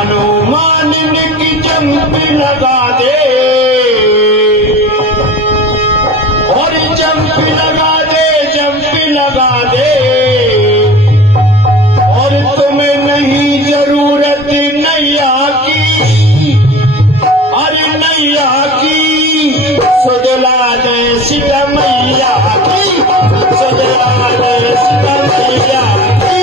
हनुमान की चंपी लगा दे और चंपी लगा दे, चंपी लगा दे। और तुम्हें नहीं जरूरत नैया की, अरे नैया की, सुजला दे सीता मैया की, सुजला दे सीता मैया की।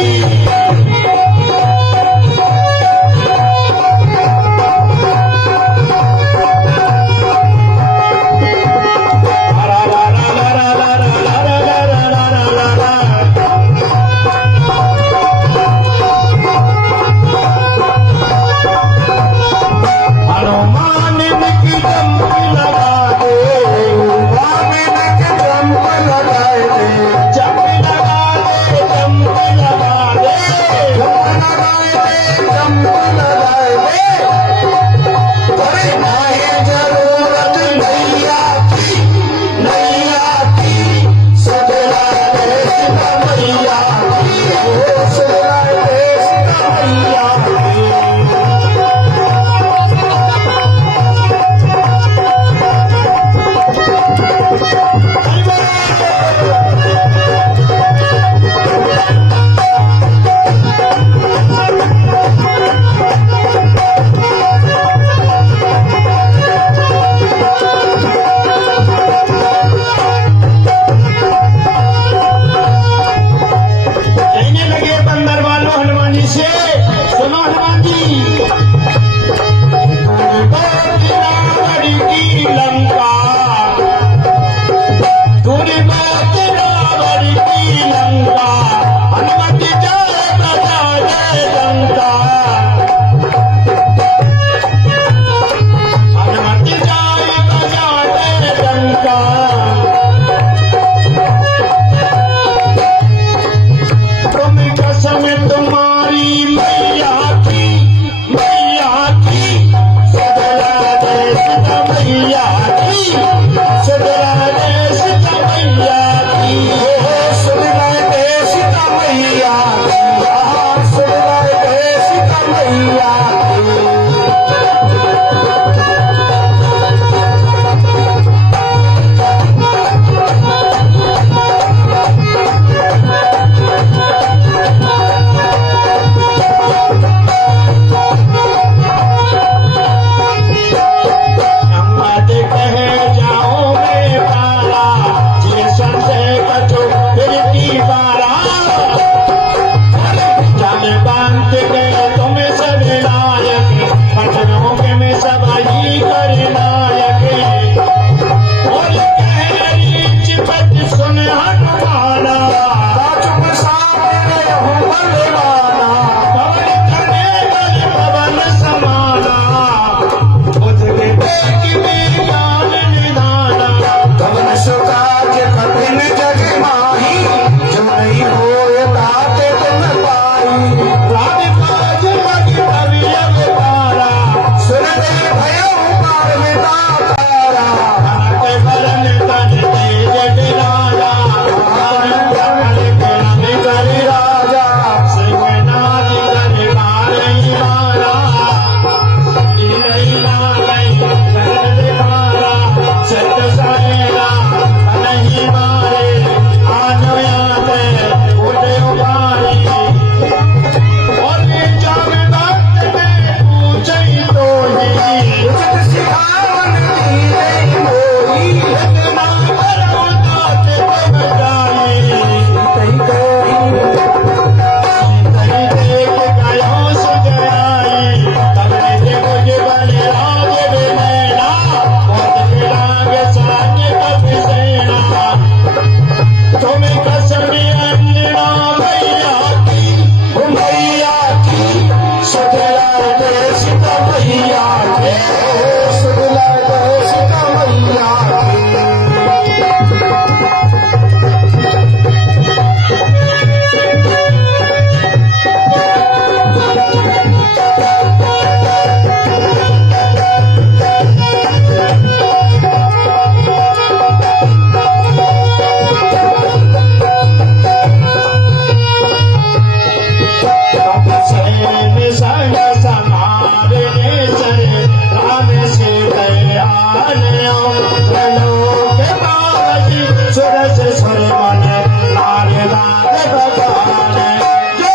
जो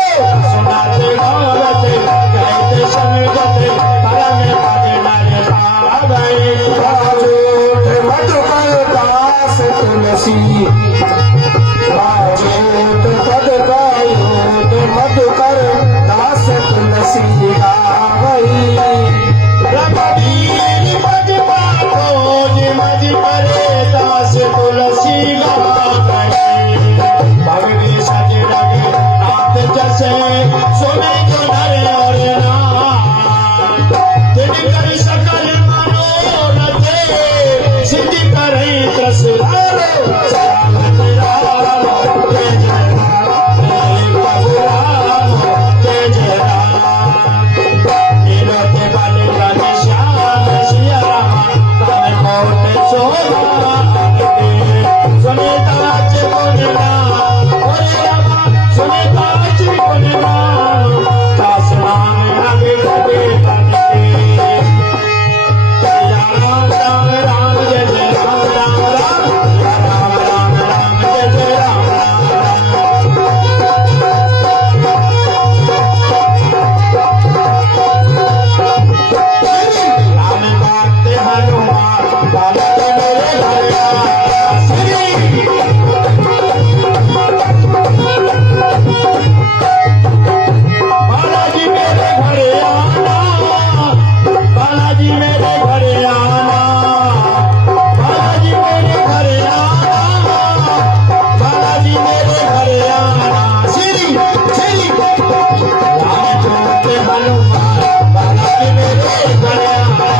सुनाते गौरते कहते समझते परम पद नर पावै झूठ मधुकर दास तुलसी झूठ पद गायूठ मधुकर दास तुलसी गावई रघुवीर पद पाखोज मज करे दास तुलसी गावै भगवी सज रगे नाथ जसे सुने जो नर और नाथ तिनकर सकल मनोरथ सिद्धि करे त्रसरारो सलामत राम जय जय राम जय प्रभु राम जय जय राम नीलोते बलि बलि श्याम सिया राम तम कोट शोभा सुनीता चिपुन राम ओरे राम सुनीता चिपुन राम दास नाम लगे लगे तनिके राम राम राम जय जय राम राम राम राम राम राम जय जय राम राम राम भक्त हनुमान बालक मेरे घर आया श्री बालाजी मेरे घर आना बालाजी मेरे घर आना बालाजी मेरे घर आना बालाजी मेरे घर आना श्री श्री राम दूत हनुमान बालाजी मेरे घर आना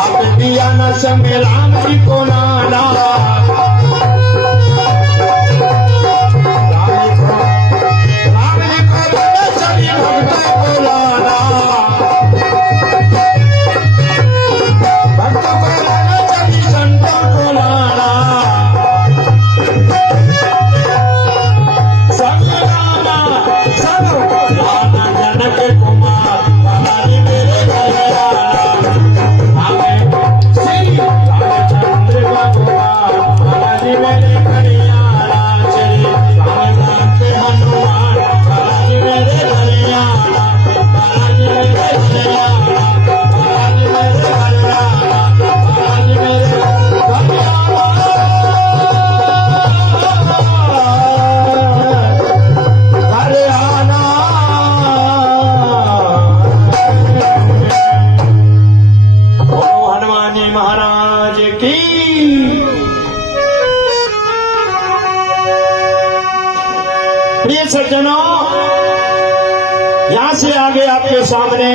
आप दिया न संग राम जी को नाना राम जी को बड़ा सभी भक्तों को लाना भक्तों को लाना सभी संतों को लाना संग लाना संग लाना जनक कुमार बालाजी मेरे घर आना रामचंद्र भगवान बालाजी मेरे घर आना श्री राम भक्त हनुमान बालाजी मेरे घर आना बालाजी मेरे घर आना बालाजी मेरे घर आना बालाजी मेरे घर आना बोलो हनुमान जी महाराज की प्रिय सज्जनों यहां से आगे आपके सामने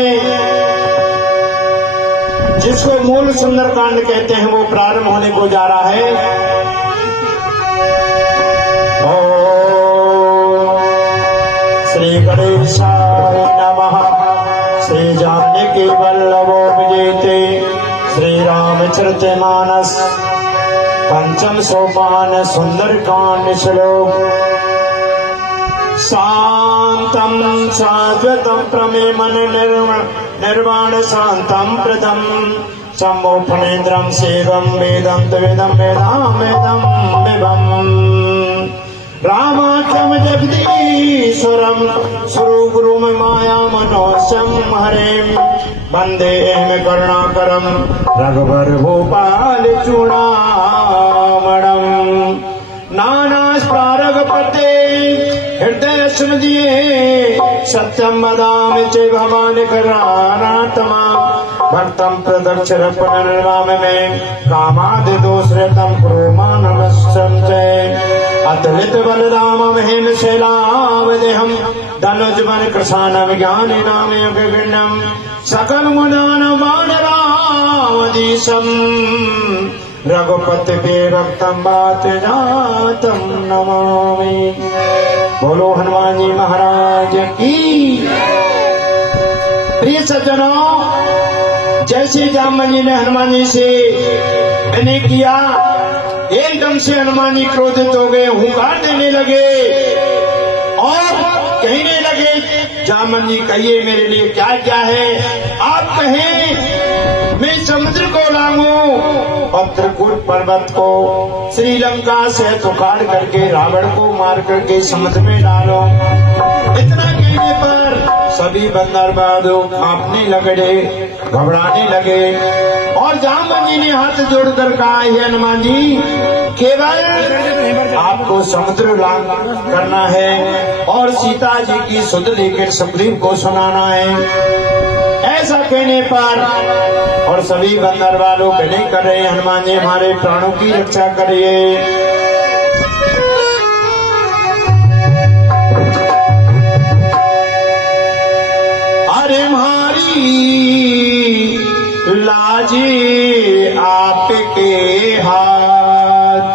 जिसको मूल सुंदरकांड कहते हैं वो प्रारंभ होने को जा रहा है ओम श्री गणेशाय नमः श्री जानकी वल्लभो विजयते श्री रामचरितमानस पंचम सोपान सुंदरकांड श्लोक शांतम साद्वतम प्रमेमन निर्वाण शांतम प्रदम सम्मोफनेन्द्रम सेवम वेदम त्वेदम वेदाम वेदम विभम रामाख्यम जगदीश्वरम सुरगुरुम माया मनोजम हरेम वंदे करुणाकरम रघुवर भूपाल चूड़ामणम नाना प्रारगपते हृदय सुन दिए सत्यम वदामि च भवान करानात्मा भक्तम प्रदक्षिण पुनर्नाम में कामादि दोषरतम क्रोमानमस्यं च अतुलित बलराम महेन शैलावदेहम धनुज बन कृशानम ज्ञानी नाम योगिनम सकल मुदान मानरावदीशम रघुपति के रक्तम बात जातम नमामि। बोलो हनुमान जी महाराज की। प्रिय सज्जनों, जैसे जामन जी ने हनुमान जी से विनय किया, एकदम से हनुमान जी क्रोधित हो गए, हुंकार देने लगे और कहने लगे, जामन जी कहिए मेरे लिए क्या क्या है, आप कहें मैं समुद्र को लाऊं और त्रिकूट पर्वत को श्रीलंका से उखाड़ करके रावण को मार करके समुद्र में डालो। इतना कहने पर सभी बंदरबाज कांपने लगे, घबराने लगे और जामवंत जी ने हाथ जोड़कर कहा, हे हनुमान जी, केवल आपको समुद्र लांघ करना है और सीता जी की सुध लेकर सुग्रीव को सुनाना है। ऐसा कहने पर और सभी बंदर वालों विनय कर रहे, हनुमान जी हमारे प्राणों की रक्षा करिए। अरे हमारी लाजी आपके हाथ।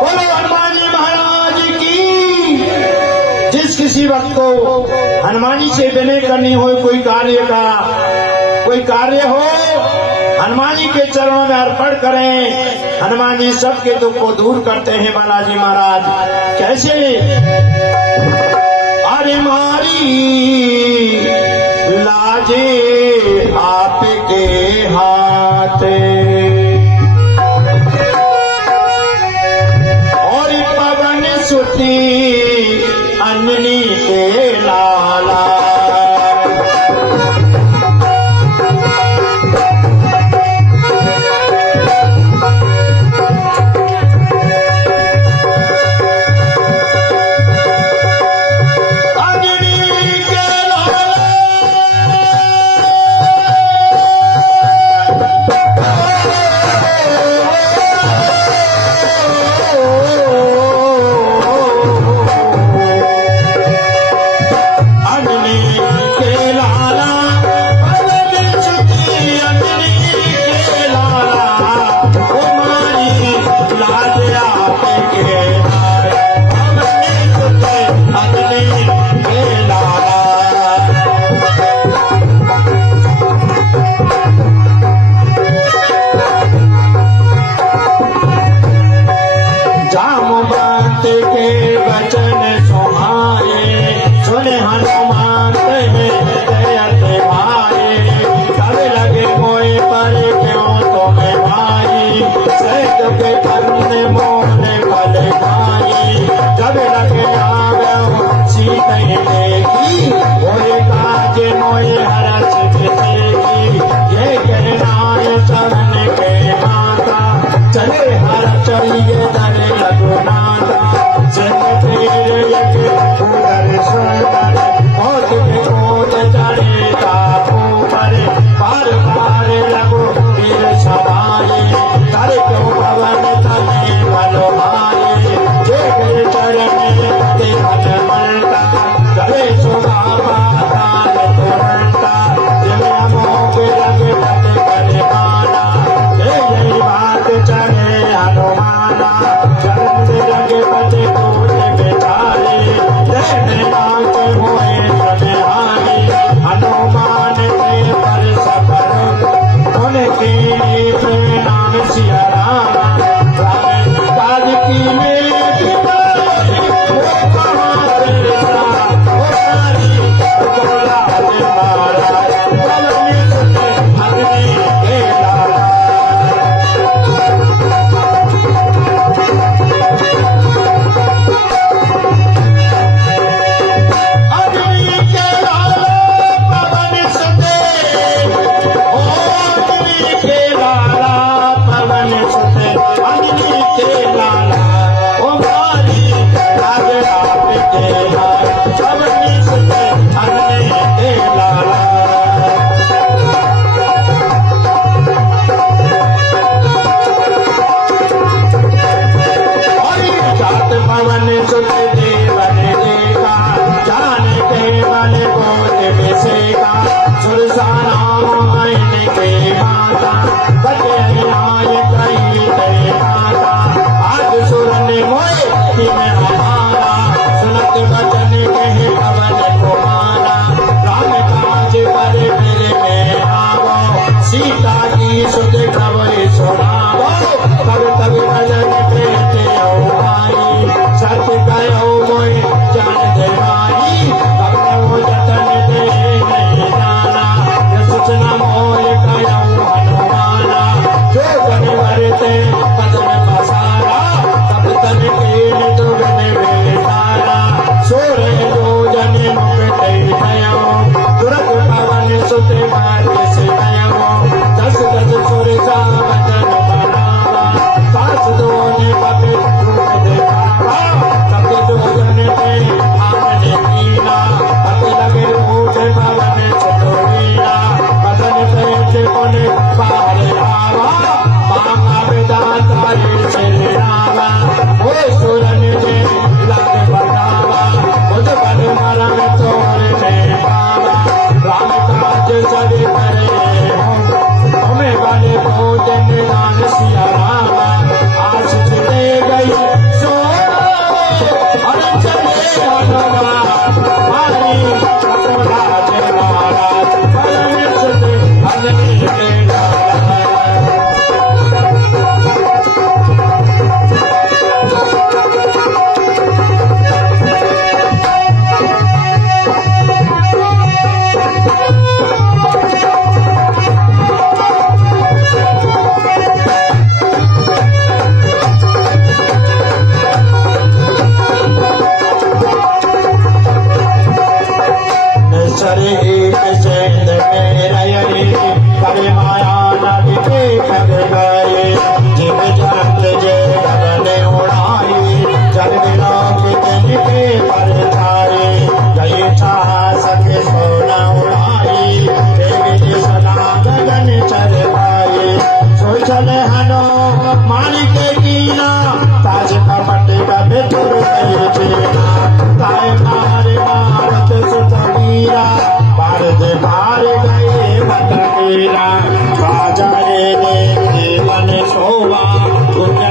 बोलो हनुमान जी महाराज की। जिस किसी वक्त को हनुमान जी से विनय करनी हो, कोई कार्य हो, हनुमान जी के चरणों में अर्पण करें। हनुमान जी सबके दुख को दूर करते हैं। बालाजी महाराज कैसे? अरे मारी लाजे आपके हाथ और पवन सुती अन्नी के लाला। सूचना मोय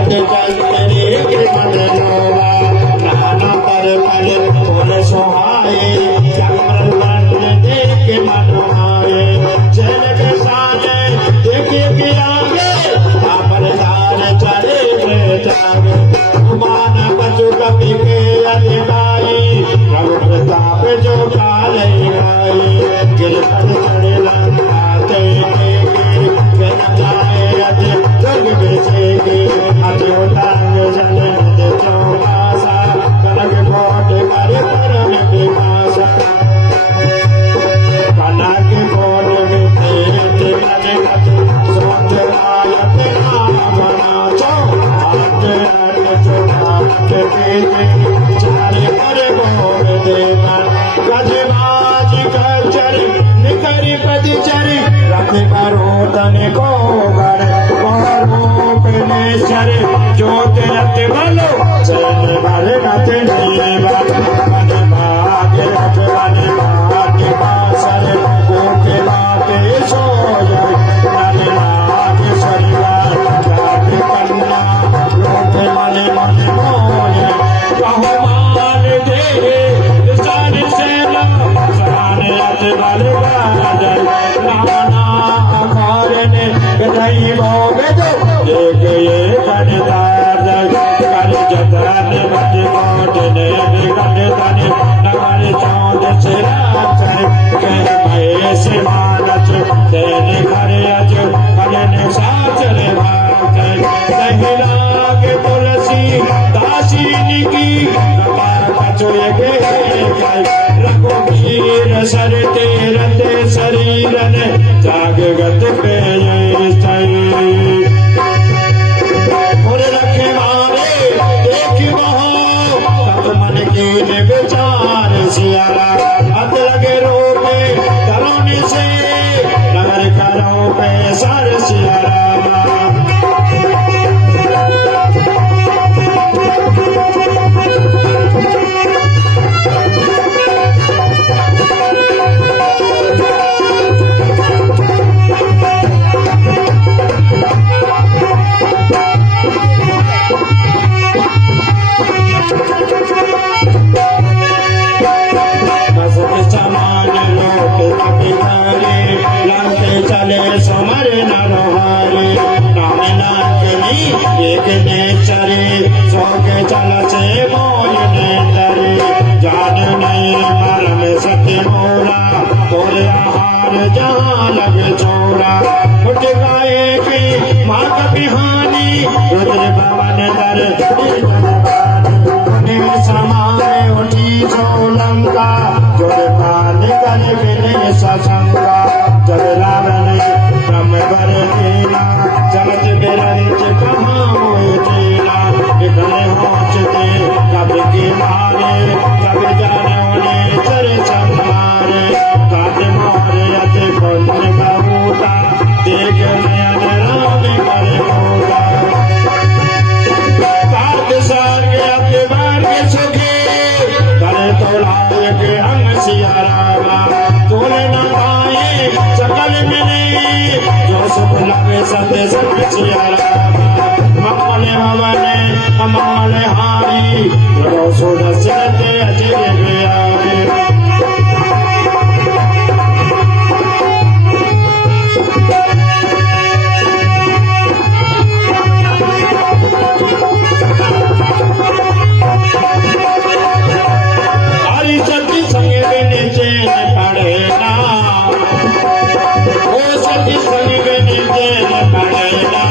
पद चंदरी के मन नोवा नाना पर पल बोल सोहाए चंद्रमंड देख मन आए चल के साने देखे के आगे अमरदार चले प्रताप मान बचु कपि के अधिकारी प्रभु प्रताप जो काल आई गिर पद चढ़े लंका तेरे गनाए अति जग बेचेगी अति उतांग जन चौपासा कनक कोट कर परम विपासा कनक कोट में तेरे तेरे कत सौंदर्यायत नाम नाचो आठ चौपाट के चारे पर बोल देना गजबाज कचर निकरी पद चरी रख करो तन को घर पेनेश्वर ज्योत रत बलो चल भर गत नहीं मन भाग रख मन भाग पासर कोके बाते सो मन नाग सरिवार रात कन्या लोक मन मन मोय कहो मान दे सान सेना सान रत बल बादल रावणा अमारने गदई भोग दो देख ये कनदार कर जतन मत कोट ने बिकट तन नगर चौद सिराचन कह महेश मानस तेन घर अज खलन साचर भाग कह लाग तुलसी दासीन की कृपा कचोय के रघुवीर सर तेरते शरीरन जागगत पे रखे मारे देख बहो तब मन के विचार सियारा हद लगे रोके तरोने से नगर करो पे सर सियारा चले समर नरहारे नाम नाकनी एक ने चरे सो के चल से मोल ने डरे जान नहीं मरम सत्य मोरा तोरे आहार जहाँ लग छोरा उठ गाए की माँ का बिहानी रुद्र भवन दर समाने उठी जो लंका जोड़ पान कर बिने सशंका जब रावण ब्रह्म वर कीना चमच बिरंच कहाँ मोए जीना बिखरे होचते कब की मारे कब जाने उन्हें चरे संभारे काट मारे अति कुंज बबूता देख नयन राम करे होगा काट सार के अपने बार के सुखे करे तो लाए के अंग सिया रामा तोले न पाए सकल मिले जो सुख लगे सत्य सत्य सिया रामा मंगल भवन मंगल हारी जो सुदस्य अजय गया पड़ेना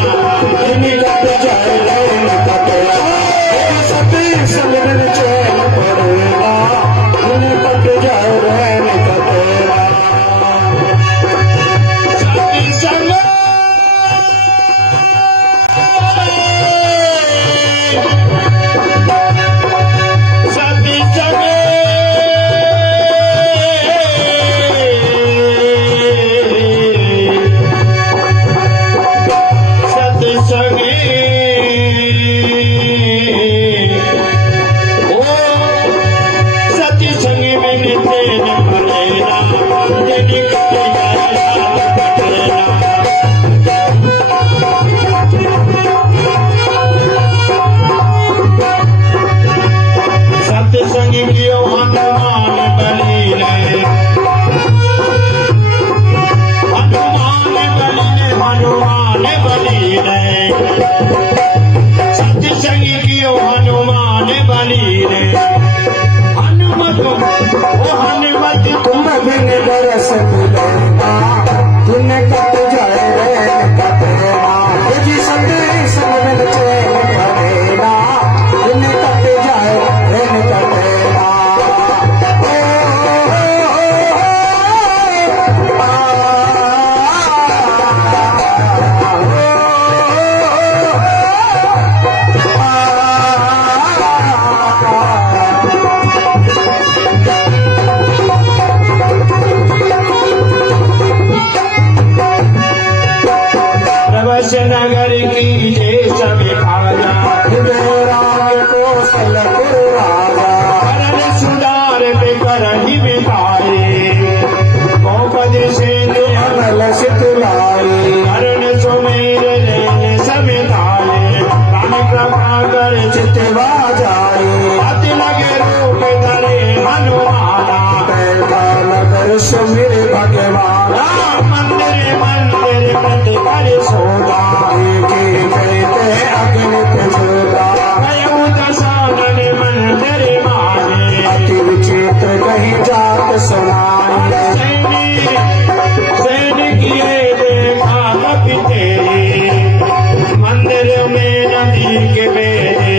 के बेरे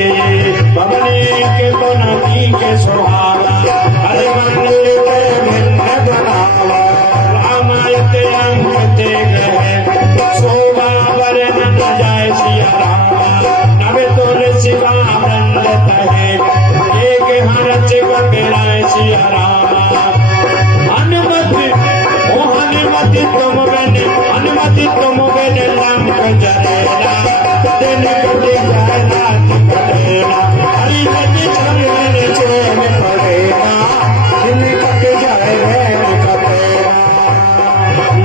बबने के तो नदी के सुहावा हर मंगल के भिन्न बनावा रामायण अंक ते गए शोभा वरण न जाय सिया रामा नवे तुलसी का वृंद है एक हरच बेराय सिया रामा अनुमति तुम बने लंक जरेला दिन कटे जाए रात कटेला हरि नदी चरण चैन पड़ेगा दिन कट जाए रैन कटेला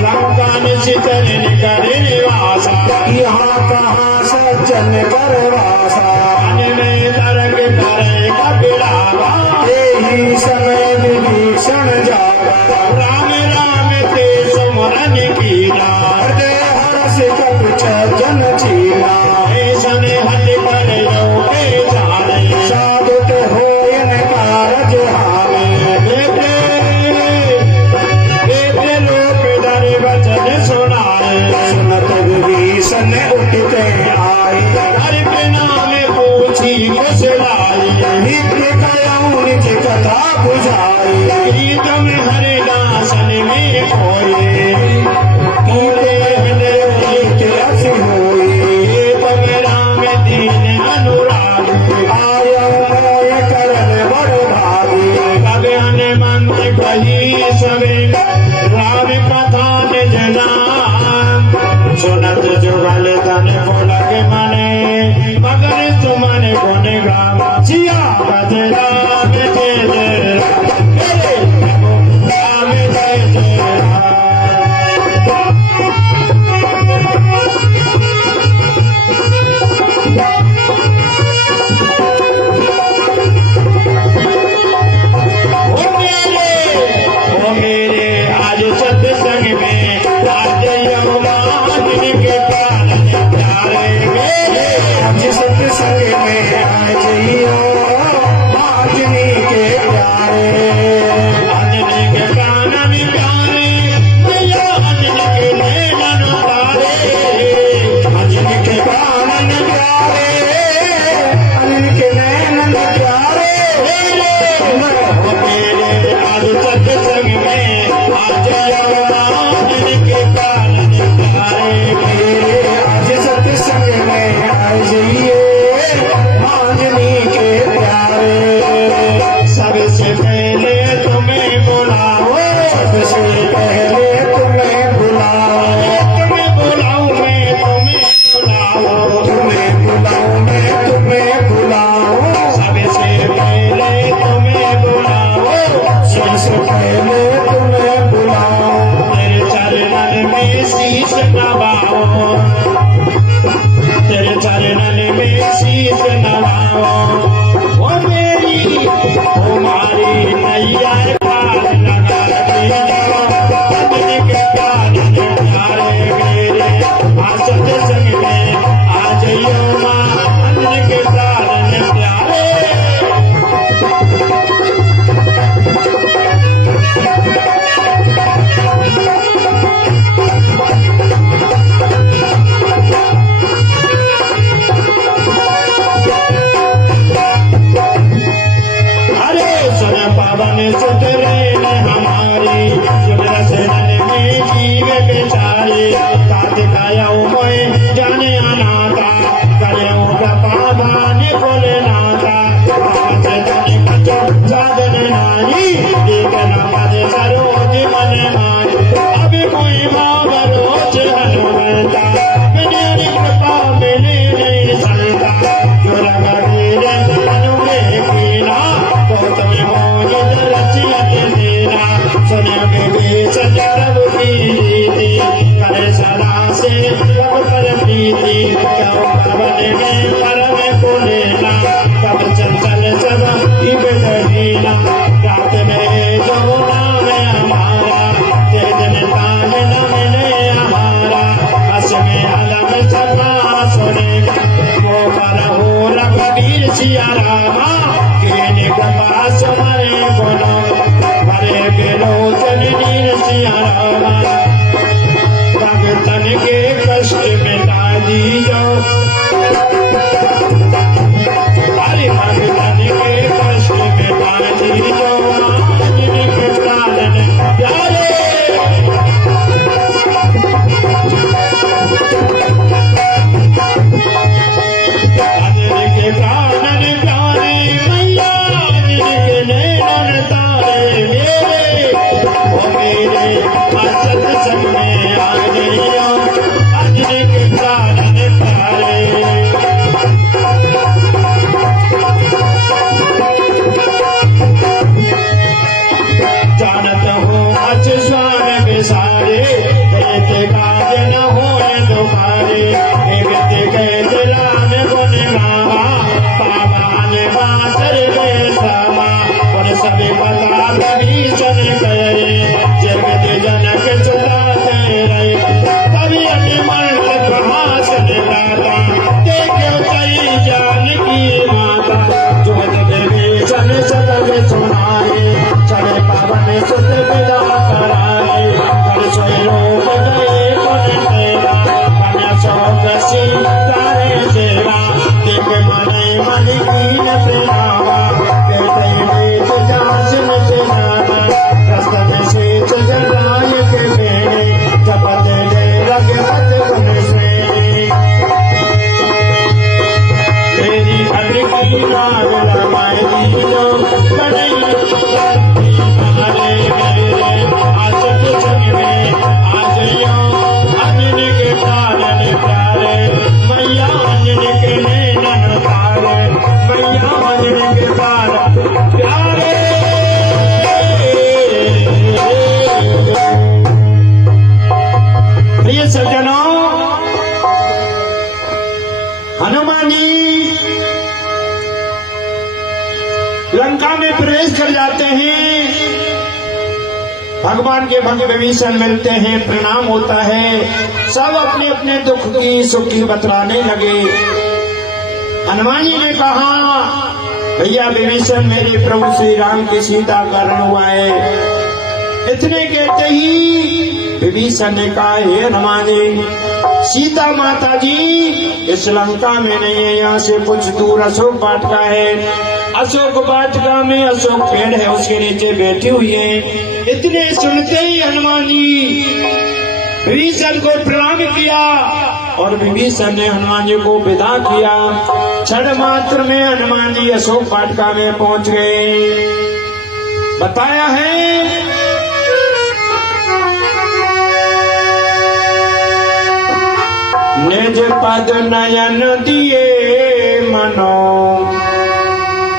लंका निशिचन करे निवासा यहाँ कहाँ सज्जन करवासा मन में नरक करे कपिलावा यही समय विभीषण जागा राम राम ते सुमरन कीना हृदय हर्ष कपि जन चीना ऐसन हट कर लोके जाने साधु ते होयन कारज हानि बेटे लोक दर वचन सुनाए सुनत विभीषण उठते आए हर बिना में पूछी कुशलाई नित्य कयऊ निज कथा बुझाई प्रीतम हरिदासन में खोए कीड़े हृदय नित्य अस होई तम राम दीन अनुराग आयो मोय करन बड़ भागी कभी हनुमंत कही सवे राम कथा निज नाम सुनत जुगल धन बोलक मने मगर तुमन गुण गाम जिया बदला जय जय राम मेरे प्रभु राम जय जय ओ मेरे आज सत्संग में आज यमुना के पालन प्यारे मेरे आज सत्संग में आ जइयो माजनी के प्यारे अंजनी के कानन प्यारे मैया अंजनी के नैनन तारे अंजनी के कानन प्यारे अनिल के नैनन प्यारे ओ मेरे आज सत्संग में आज यमुना के पालन प्यारे मेरे आज सत्संग में आ जइए माजनी के प्यारे सबसे पहले तुम्हें बुलाओ सबसे पहले तुम्हें बुलाओ तुम्हें बुलाऊं मैं तुम्हें बुलाओ तुम्हें बुलाऊं मैं तुम्हें बुलाऊं सबसे पहले तुम्हें बुलाओ सबसे पहले तुम्हें बुलाऊं तेरे चरणन में शीश नवाओ तेरे चरणन में शीश नवाओ ओ मेरी ओ मारी नैया पार लगा दिया अंजनी के कानन प्यारे मेरे आज सत्संग में आ जइयो माँ अंजनी के कानन प्यारे अरे सुन पावन सुतरे न हमारी सुदर्शन में जीव बेचारे तात कायाओ मोय जाने अनाथा करेऊ पावन बोले नाथा पावन धन कचो साधन नारी देखना पद सरोज मन मारी अब कोई मावरोज हनुमंता मेरी कृपा मिले नहीं संता जो रघुवीर अनुग्रह कीना तो तुम्हें मोहित रचियत देना सुनो विभीषण प्रभु की रीति करे सदा से प्रभु पर प्रीति क्यों पवन में परम को लेना तब चंचल सब इबदहीना रात में जो नाम हमारा ते दिन तान न मिले हमारा हस में अलग सदा सुने वो पर हो रघुवीर सिया रामा के कृपा सुमरे गुनो भरे विलोचन नीर सिया रामा भगतन के कष्ट मिटा दीजो मेरे प्राणन प्यारे मैया जिनके नैनन तारे मेरे ओ मेरे असत संग में आ गईया जिनके प्राणन प्यारे। जानत हो अच स्वान के सारे कहते काज न हो दुखारे कहते कहते राम गुण गावा बाबा ने बातर बेसावा और सभी पता विभीषण करे जगत जनक सुलाते रहे कभी अपने मन प्रभाषण गाता देखो कई जानकी माता जो विभीषण सदग सुनाए चले पावन सुत विदा कराए कर सोए लोग गए गुण तेरा बन शोक सीतारे तेरा देख मने मन कीन प्रेमावा कहते वेद जासन तेरा रस्त में शेष जगाए के बेड़े जपत ले लगे पत गुण श्रेणी तेरी हर की नाग रमाए दीनो बड़ई हनुमान जी लंका में प्रवेश कर जाते हैं। भगवान के भक्त विभीषण मिलते हैं, प्रणाम होता है। सब अपने अपने दुख की सुख की बतलाने लगे। हनुमान जी ने कहा भैया विभीषण मेरे प्रभु श्री राम की सीता का हरण हुआ है। इतने कहते ही विभीषण ने कहा हे हनुमान जी सीता माता जी इस लंका में नहीं है, यहाँ से कुछ दूर अशोक वाटिका है। अशोक वाटिका में अशोक पेड़ है, उसके नीचे बैठी हुई है। इतने सुनते ही हनुमान जी विभीषण को प्रणाम किया और विभीषण ने हनुमान जी को विदा किया। क्षण मात्र में हनुमान जी अशोक वाटिका में पहुंच गए। बताया है निज पद नयन दिए मनो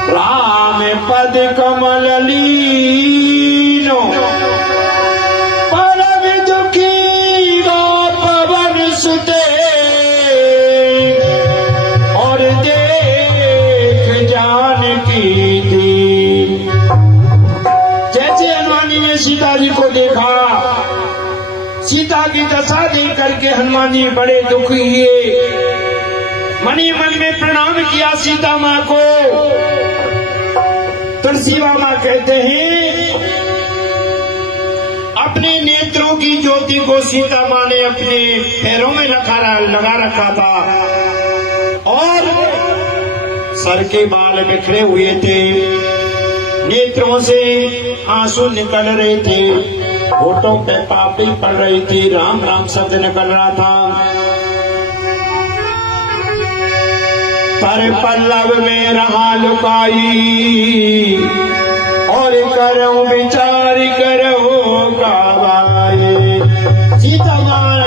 राम पद कमल लीनो परम दुखी पवन सुते और देख जानकी थी। जैसे हनुमान जी ने सीता जी को देखा, सीता की दशा देख करके हनुमान जी बड़े दुखी हुए। मनी मन में प्रणाम किया सीता माँ को। तुलसी माँ कहते हैं अपने नेत्रों की ज्योति को सीता माँ ने अपने पैरों में लगा रखा था और सर के बाल बिखरे हुए थे, नेत्रों से आंसू निकल रहे थे, होठों पे पापड़ी पड़ रही थी, राम राम शब्द निकल रहा था। पर पल्लव में रहा लुकाई और करूं विचार करो गावाए। सीता मां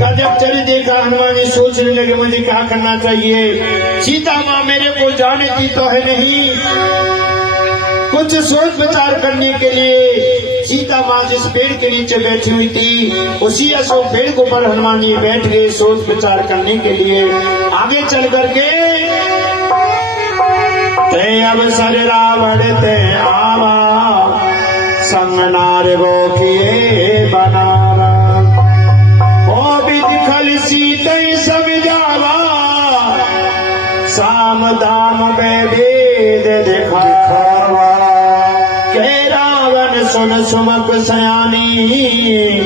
का जब चल देखा हनुमान जी सोचने लगे मुझे क्या करना चाहिए। सीता मां मेरे को जाने की तो है नहीं, कुछ सोच विचार करने के लिए सीता माँ जिस पेड़ के नीचे बैठी हुई थी उसी अशोक पेड़ के ऊपर हनुमान जी बैठ गए सोच विचार करने के लिए। आगे चल करके ते अवसर रावण ते आवा संग नारगो किए बनावा ओ विधि सीते सब जावा साम दाम में भेद दिखावा के रावण सुन सुमक सयानी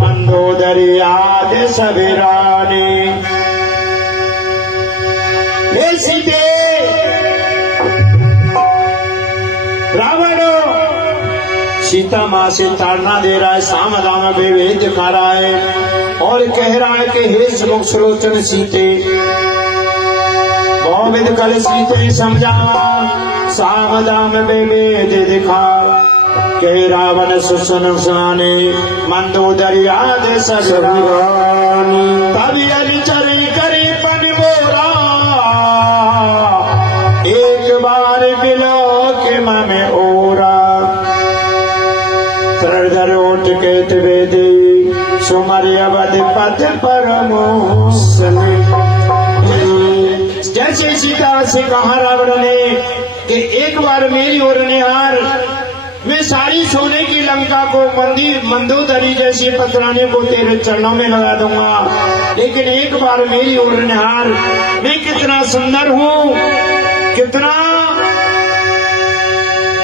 मंदोदरी आद सबरानी। हे सीते रावण सीता माँ से ताड़ना दे रहा है, साम दाम में भेद दिखा रहा है। और कह रहा है कि हे सुमुख सुलोचन सीते सकल सीते समझा सावधान बेवेद दिखा के रावण सुसन सुनाने मंदोदरी आदि सजवानी तभी अरिचरी करी पन बोरा एक बार बिलो के में ओरा सरदर उठ के त्रिवेदी सुमरि अवध पथ परमो जैसे सीता से कहा रावण ने कि एक बार मेरी ओर निहार, मैं सारी सोने की लंका को मंदोदरी जैसी पतराने को तेरे चरणों में लगा दूंगा, लेकिन एक बार मेरी ओर निहार, मैं कितना सुंदर हूँ, कितना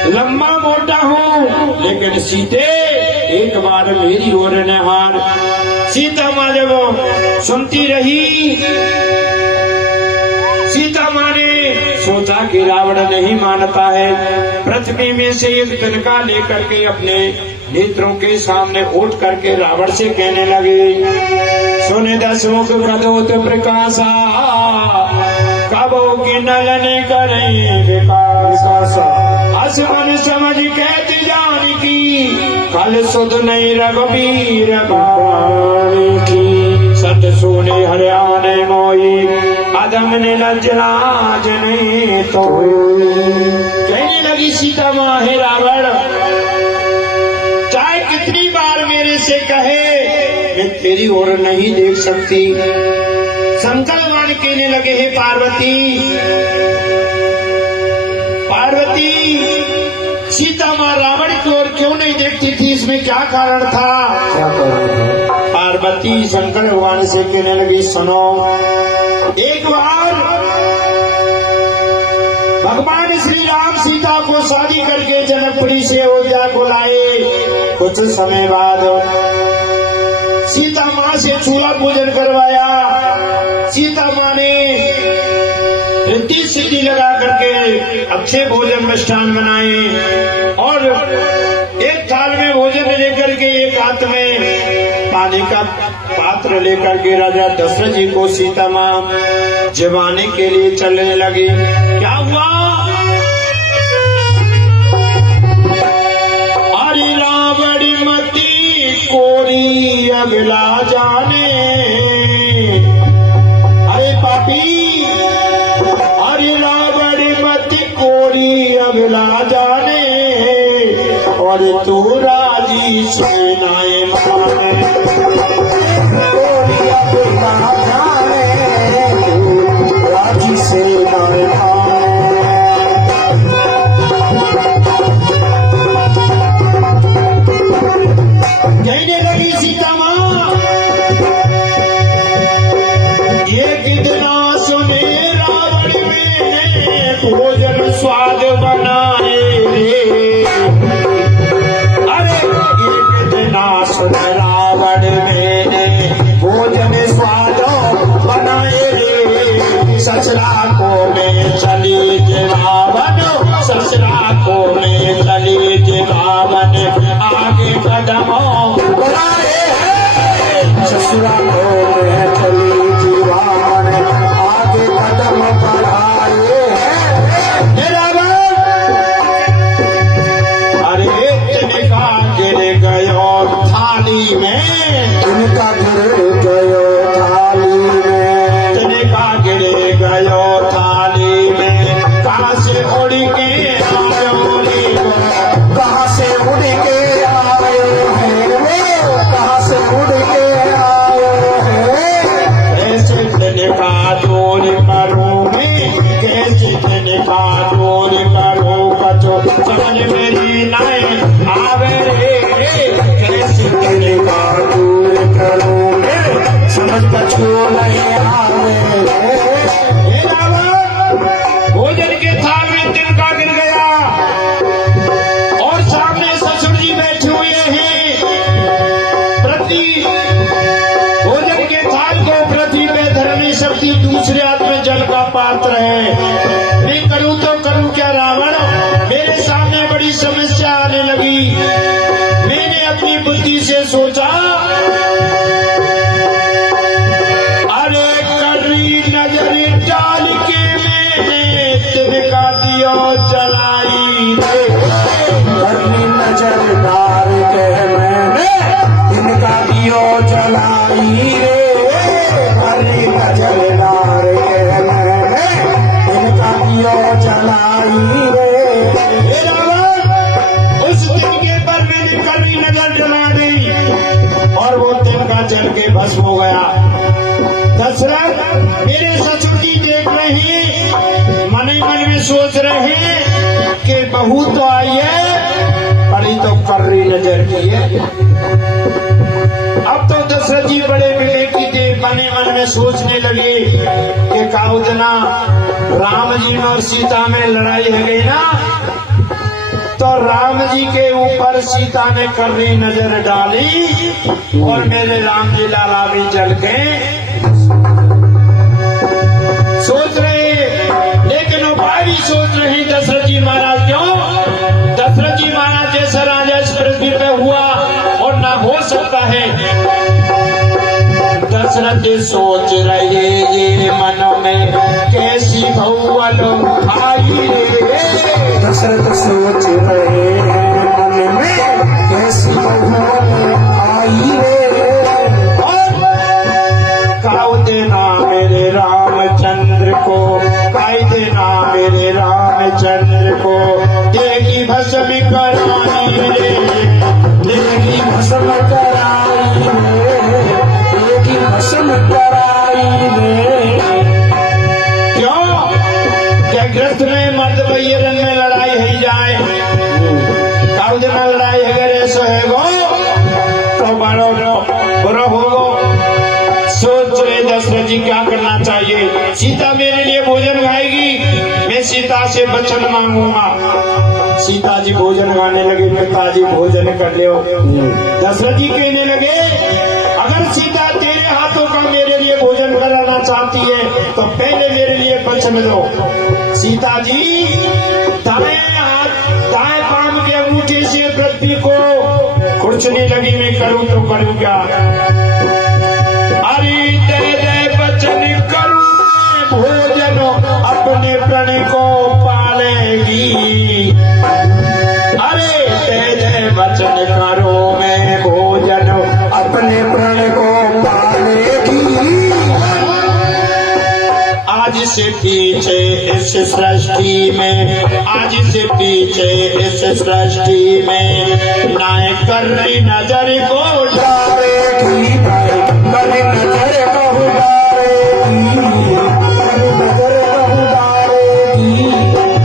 लंबा मोटा हूँ, लेकिन सीते एक बार मेरी ओर निहार। सीता माँ जब सुनती रही, सीता माँ ने सोचा कि रावण नहीं मानता है, पृथ्वी में से एक तिनका लेकर के अपने नेत्रों के सामने उठ करके रावण से कहने लगे, सुने दसमुख कदोत प्रकाशा कबो की नलने करें विकासा असमन समझ कहती जान की कल सुध नहीं रघुबीर की सत सोने हरियाणे मोई अदम ने लज्जलाज नहीं तो कहने लगी सीता माँ, हे रावण चाहे कितनी बार मेरे से कहे मैं तेरी ओर नहीं देख सकती। शंकर भगवान कहने लगे, हे पार्वती, पार्वती सीता माँ रावण की ओर क्यों नहीं देखती थी, इसमें क्या कारण था? पार्वती शंकर भगवान से कहने लगी, सुनो, एक बार भगवान श्री राम सीता को शादी करके जनकपुरी से अयोध्या को लाए। कुछ समय बाद सीता माँ से चूल्हा पूजन करवाया। सीता माँ ने रिद्धि सिद्धि लगा करके अच्छे भोजन मिष्ठान बनाए और एक थाल में भोजन लेकर के एक हाथ में पानी का पात्र लेकर के राजा दशरथ जी को सीता माँ जमाने के लिए चलने लगी। क्या हुआ? अरे रावण मती कोरी अगला जाने, अरे पापी, अरे रावण मती कोरी अगला जाने और तू राजी सेनाएं माने, कोरी अगला जाने राजी सेनाएं माने। कहने लगी सीता माँ, ये कितना सुने रावण में भोजन स्वाद बनाए रे, अरे ये कितना सुने रावण में भोजन स्वाद बनाए रे, ससुरा को में चली रावण, ससुरा को में चली रावण, आगे कदम बढ़ाए हैं, ससुरा को में चली रावण, आगे कदम बढ़ाए हैं रावण। अरे तिनका गिर गयो थाली में, तिनका गिर गयो थाली में, तिनका गिर गयो थाली में, कहाँ से उड़ के आयो रे, कहाँ से उड़ के आयो है, कहाँ से उड़ के आयो है, ऐसे तिनका दूर करूं मैं, कैसे तिनका दूर करूं कचो समझ मेरी नहीं आवे रे, कैसे तिनका दूर करूं मैं, समझ कछो नहीं आवे रे। भोजन के थाल में तिनका गिर गया और सामने ससुर जी बैठे हुए हैं। पृथ्वी भोजन के थाल को पृथ्वी पे धरनी शक्ति, दूसरे हाथ में जल का पात्र है। मैं करूं तो करूं क्या रावण, मेरे सामने बड़ी समस्या आने लगी। मैंने अपनी बुद्धि से सोचा, अरे करी नजर डाल के मैंने कियो चलाई रे। करनी नजर डार के मैंने इनका कियो चलाई रे। करनी नजर डार के मैंने इनका कियो चलाई रे। हे रावण, उस तिनके पर मैंने करनी नजर जला दी और वो तिनका जल के भस्म हो गया। दशरथ मेरे ससुर जी देख रहे हैं, मन ही मन में सोच रहे हैं कि बहू तो आई है, बड़ी तो कर्री नजर की है। अब तो दशरथ जी बड़े विवेकी थे, बने मन में सोचने लगे कि काउदना राम जी में और सीता में लड़ाई हो गई ना, तो राम जी के ऊपर सीता ने कर्री नजर डाली और मेरे राम जी लाला भी जल गए। सोच रहे, लेकिन उपाय भी सोच रहे दशरथ जी महाराज। क्यों? दशरथ जी महाराज जैसा राजा इस पृथ्वी पे हुआ और ना हो सकता है। दशरथ जी सोच रहे ये मन में कैसी भौवल आई रे। दशरथ सोच रहे हैं मन में कैसी भौवल आई रे। और काऊ देना मेरे रामचंद्र को, काई देना मेरे रामचंद्र को, देगी भस्म कराई रे। देगी भस्म कराई रे। देगी भस्म कराई रे। क्यों? क्या ग्रस्त में मर्द वैरन में लड़ाई है जाए, काऊ देना लड़ाई अगर ऐसा है गो तो बड़ो बुरो होगो। सोच रहे दशरथ जी क्या करना चाहिए। सीता मेरे लिए भोजन खाएगी, मैं सीता से वचन मांगूंगा। सीता जी भोजन खाने लगे, पिताजी भोजन कर ले। दशरथ जी कहने लगे अगर सीता तेरे हाथों का मेरे लिए भोजन कराना चाहती है तो पहले मेरे लिए वचन दो। सीता जी दाएं हाथ दाएं पांव के अंगूठे से पृथ्वी को खुरचने लगी, मैं करूं तो करूं क्या? अरे दे दे वचन करूं भोजन अपने प्रण को पालेगी। अरे दे दे वचन करो मैं भोजन अपने प्रण को पालेगी। आज से पीछे इस सृष्टि में, आज से पीछे इस सृष्टि में नाय कर्री नजर को डारेगी भाई, कभी नजर कहू डारेगी, कभी नजर कहू डारेगी।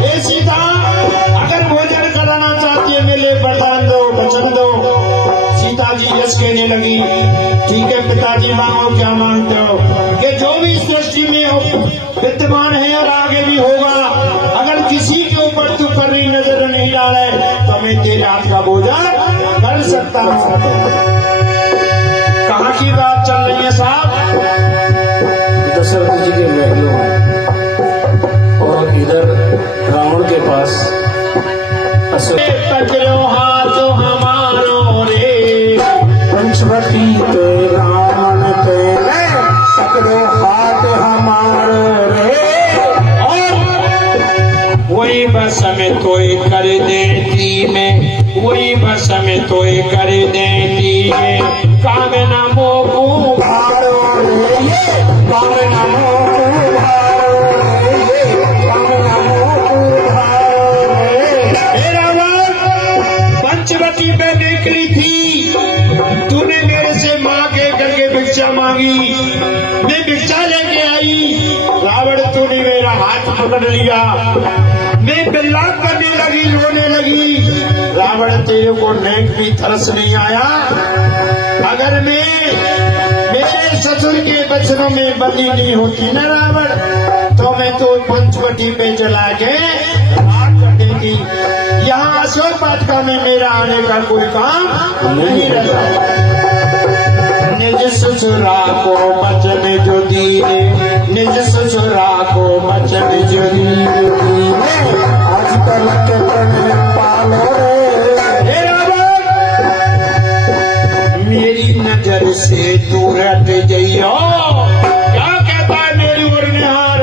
ए सीता अगर भोजन कराना चाहती है मेरे वरदान दो, वचन दो। सीता जी यश कहने लगी ठीक है पिताजी, मांगो क्या मांगते हो? कि जो भी सृष्टि में विद्यमान है और आगे भी होगा, अगर किसी के ऊपर तू कर्री नजर नहीं डाले तो मैं तेरे हाथ का भोजन कर सकता हूँ। कहाँ की बात चल रही है साहब? दशरथ जी के महलों में और इधर रावण के पास पकड़ो हाथ हमारो रे, पंचवटी पे रावण पे पकड़ो हाथ हमारो रे। और वही बस में तोय कर देती मैं, वही बस में तोय कर देती मैं, काम न मोकू भारो रे ये, काम न मोकू भारो रे ये, काम न मोकू भारो रे। हे रावण, पंचवटी पे निकली थी, तूने मेरे से माँ के करके भिक्षा मांगी, मैं भिक्षा लेके आई। रावण तूने मेरा हाथ पकड़ लिया, मैं बिल्लाप करने लगी, रोने लगी। रावण तेरे को नेक भी तरस नहीं आया? अगर मैं मेरे ससुर के वचनों में बंदी नहीं होती ना रावण, तो मैं तो पंचवटी पे चला के रात कर देती। यहाँ अशोक पाटका में मेरा आने का कोई काम नहीं रहता। निज ससुरा को वचन जो दीने, निज ससुरा को वचन जो दीने, आज कल के प्रण पालो रे। हे रावण, मेरी नजर से दूर हट जाइयो। क्या कहता है मेरी ओर निहार?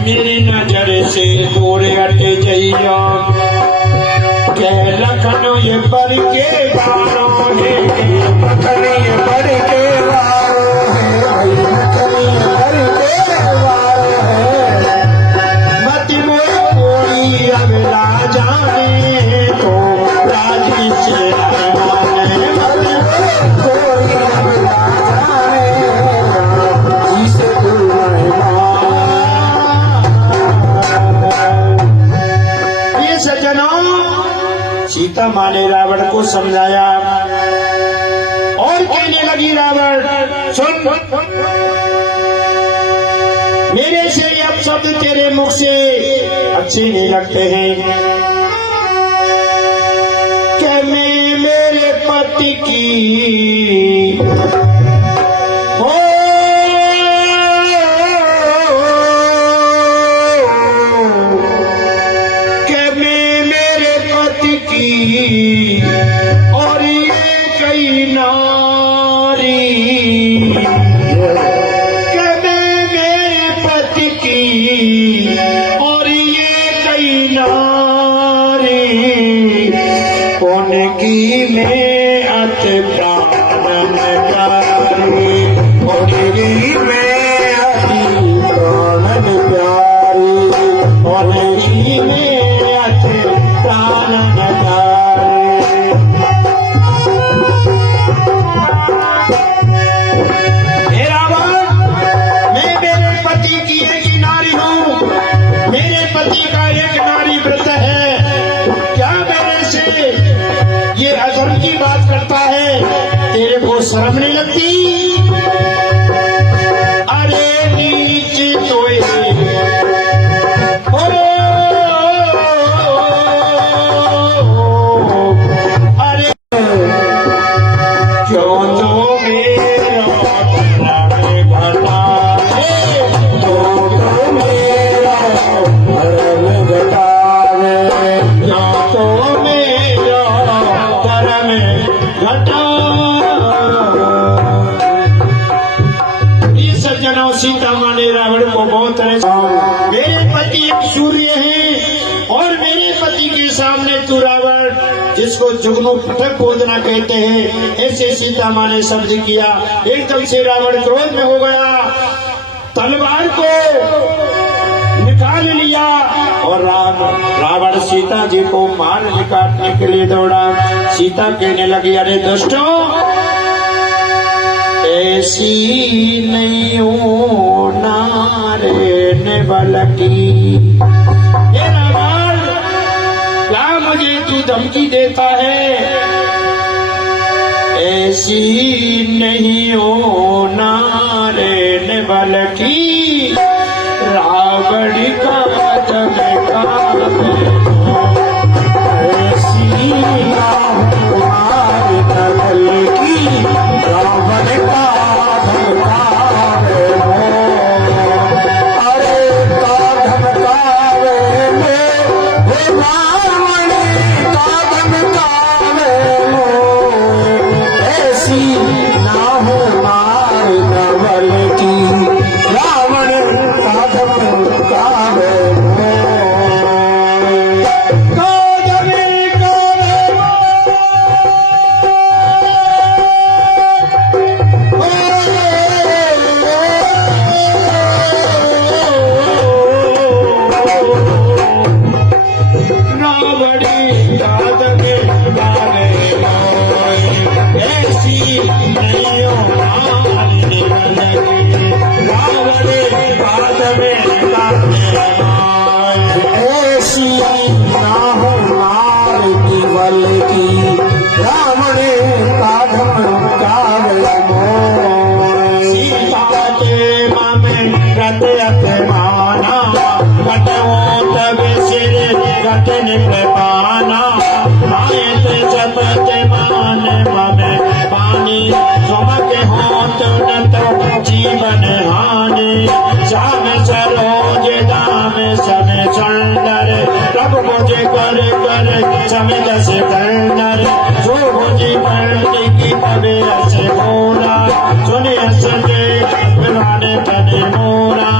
मेरी नजर से दूर हट भर के गानों ने मखनी भर के वारो है भाई मखनी भर के वारो है मत मोर कोई अगला जाने तो राजी से माने मत कोई अगला जाने जिसे दुलाए ये सज्जनों, सीता माँ ने रावण को समझाया और कहने लगी रावण सुन, मेरे से अब शब्द तेरे मुख से अच्छे नहीं लगते हैं क्या मैं मेरे पति की हो क्या मैं मेरे पति की और ये कई नारी क्या मैं मेरे पति की और ये कई नारी उनकी में अत प्राणन प्यारी उनकी में अति प्राणन प्यारी उनकी में अत प्राणन प्यारी। हे रावण, मैं मेरे पति की एक नारी हूँ, मेरे पति का एक नारी व्रत है, क्या मेरे से ये अधर्म की बात करता है, तेरे को शर्म नहीं लगती? अरे नीच तो अरे क्यों तो मेरा घटा तो मेरा धर्म घटावे तो मेरा कर्म घटा। इस सज्जनों, सीता माँ ने रावण को बहुत तरह मेरे पति एक सूर्य हैं और मेरे पति के सामने तू रावण जिसको जुगनू पटक खोदना कहते हैं, ऐसे सीता माँ ने शब्द किया। एकदम से रावण क्रोध में हो गया, तलवार को निकाल लिया और रावण सीता जी को मारने काटने के लिए दौड़ा। सीता कहने लगी अरे दुष्टों, ऐसी नहीं हो नारे ने बलकी। हे रावण, क्या मुझे तू धमकी देता है? ऐसी नहीं हो नारे ने बलकी, रावण का चमकावे ऐसी हमारी नगल की रावण का धमकावे अरे का धमकावे हे रावण का धमकावे ऐसी ना हो मार नवल की रावण का धमकावे ऐसी ना हो मार केवल की रावण का धमकावे सीता के मामे रत अपमाना, कटवो तब सिर कटन पाना, आयत जपत मान ममे पानी, चमके होत न तो जीवन हानि, श्याम सरोज दाम समय सुंदर, प्रभु मुझे कर कर समय दस करनर, जो मुझे करने की तबे ऐसे मोरा, सुने सके विराने तने मोरा,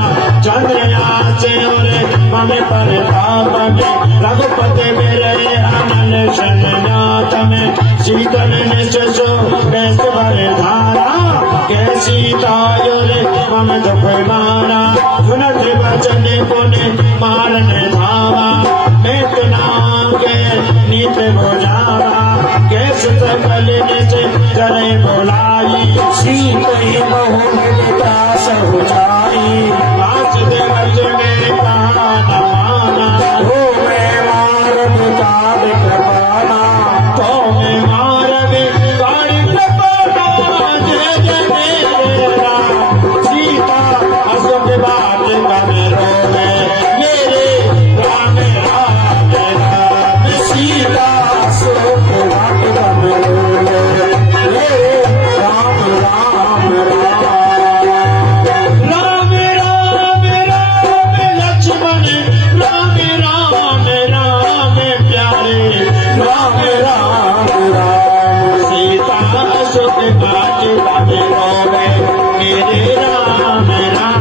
चंद्रया से और ममे पर ताप में रघुपति मेरे अनल शरणागत। में शीतल निशो कैसे भरे धारा कैसी ताजरे मम दुख मारा सुनत वचन पुण्य मारने धावा मैं के नीत बुझावा कैसे सकल निच करे बुलाई सीतई बहुमिता सहुचाई पाँच देवज में कहा न माना हो मैं मार पिता कृपाना तो मैं मार गाड़ी कृपाना जय जय मेरा सीता अशोक बात करे रोवे मेरे राम राम राम सीता अशोक वाट कमलोले मेरे राम राम राम राम राम राम लक्ष्मण राम राम राम प्यारे राम राम राम सीता अशोक बात करे रोवे मेरे राम राम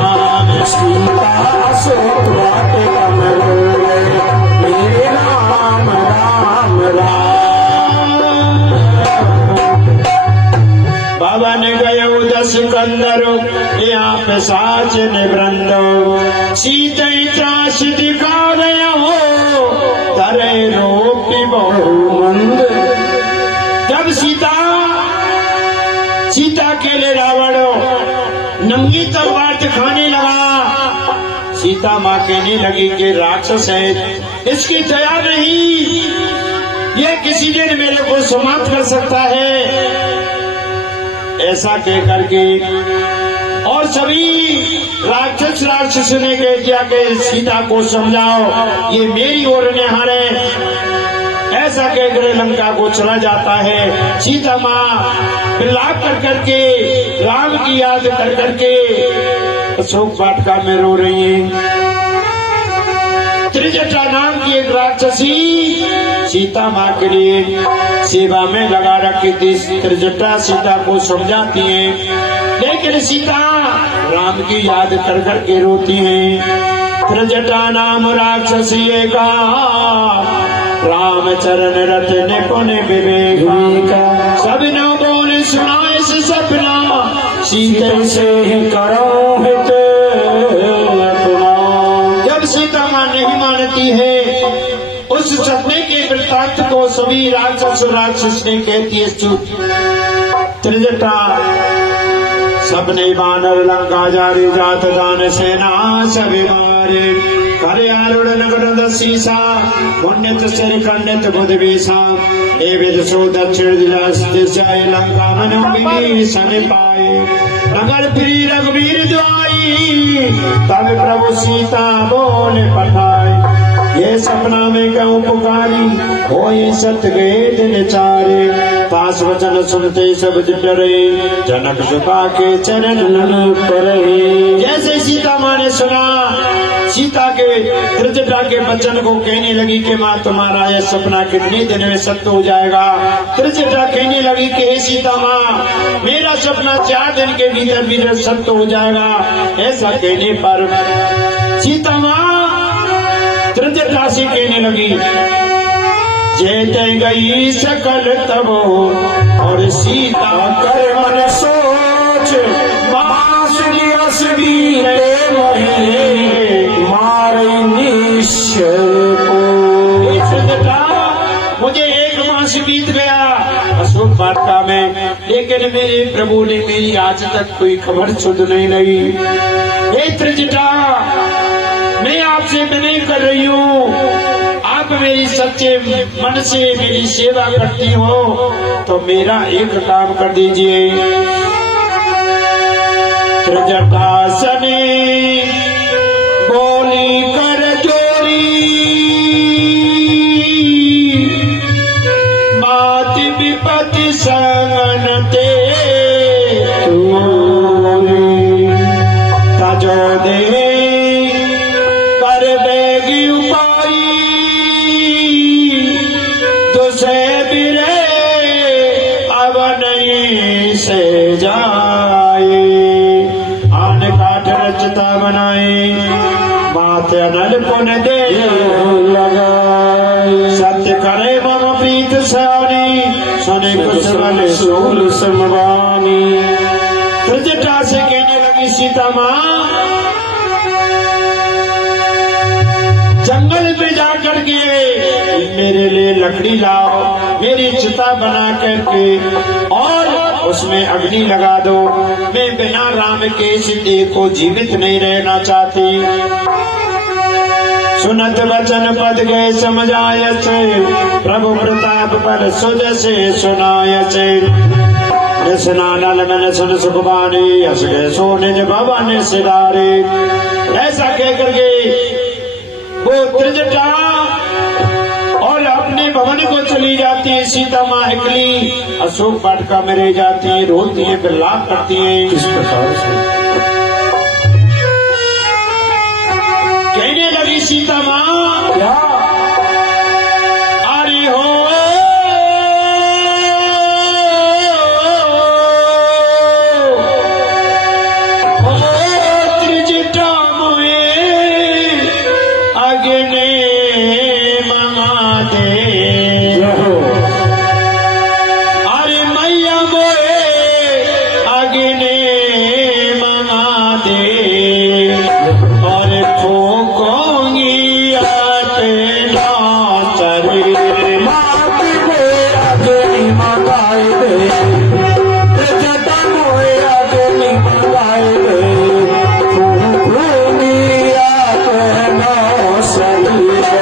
राम सीता अशोक वाट कमलोले मेरे राम राम राम बाबा ने गयो दस कंदरो यहाँ पे साजन वृंदो सीते त्रास दिखा गया हो तरे रोपी बहु मंद जब सीता के लिए रावण नंगी तलवार दिखाने लगा सीता माँ कहने लगी कि राक्षस है इसकी दया नहीं ये किसी दिन मेरे को समाप्त कर सकता है ऐसा कह करके और सभी राक्षस ने कह दिया कि सीता को समझाओ ये मेरी ओर निहार है ऐसा कहकर लंका को चला जाता है सीता माँ विलाप कर करके राम की याद कर करके अशोक वाटिका में रो रही है त्रिजटा नाम की एक राक्षसी सीता माँ के लिए सेवा में लगा रखी थी त्रिजटा सीता को समझाती है लेकिन सीता राम की याद कर करके रोती है त्रिजटा नाम राक्षसी का राम चरण रत निपुण विवेका सब न बोल सुनाए से सपना सीता से ही करो हित अपना जब सीता माँ नहीं मानती है उस सपने के वृत्तांत को सभी राक्षस ने कहती है त्रिजटा सबने बानर लंका जारी जात दान सेना सभी मारे करे आरूढ़ नगर दसीसा पुण्यत सिर खंडित बुध बीसा ए विदसो दक्षिण दिशाए लंका मनु सन पाए नगर फिरी रघुवीर द्वाई तब प्रभु सीता बोले पठाए ये सपना में कहूँ पुकारी हो ये सत्य गए दिन चारे पास वचन सुनते सब डरे जनक सुखा के चरण नन परे जैसे सीता माँ ने सुना सीता के त्रिजटा के वचन को कहने लगी कि माँ तुम्हारा यह सपना कितने दिन में सत्य हो जाएगा त्रिजटा कहने लगी कि हे सीता माँ मेरा सपना 4 दिन के भीतर सत्य हो जाएगा ऐसा कहने पर सीता माँ त्रिजटा से कहने लगी जेते गई सकल तब और सीता कर मन सोच मास वीर मार निश्चल को मुझे 1 मास बीत गया अशोक वाटिका में लेकिन मेरे प्रभु ने मेरी आज तक कोई खबर सुध नहीं लगी हे त्रिजटा मैं आपसे विनय कर रही हूँ आप मेरी सच्चे मन से मेरी सेवा करती हो तो मेरा एक काम कर दीजिए त्रिजटा सने बोली कर जोरी मात विपत्ति संगनते तजो दे कर देगी उपाई तुझे बिरे अब नहीं से जाए आन काठ रचता माथे अनल पुन दे लगाई सत्य करे मम प्रीत सयानी सुने कुछ बल सूल समवानी त्रिजटा से कहने लगी सीता माँ जंगल में जाकर के मेरे लिए लकड़ी लाओ मेरी चिता बना करके और उसमें अग्नि लगा दो मैं बिना राम के सीते को जीवित नहीं रहना चाहती सुनत वचन पद गए समझाय से प्रभु प्रताप पर सुज से सुनाय से स्नानल मन सुन सुखबानी हस गए सोने भवन सिधारे ऐसा कह करके वो त्रिजटा और अपने भवन को चली जाती है सीता माँ अकेली अशोक वाटिका में रह जाती है रोती है विलाप करती है किस प्रकार से कहने लगी सीता माँ क्या अरे हो त्रिजटा मोए अग्नि ममा दे अरे मैया मोए अग्नि ममा दे और फूकोंगी अटना शरीर माती में अग्नि मंगाए दे जटा मोए अग्नि मंगाए दे फूफूनी अपना शरीर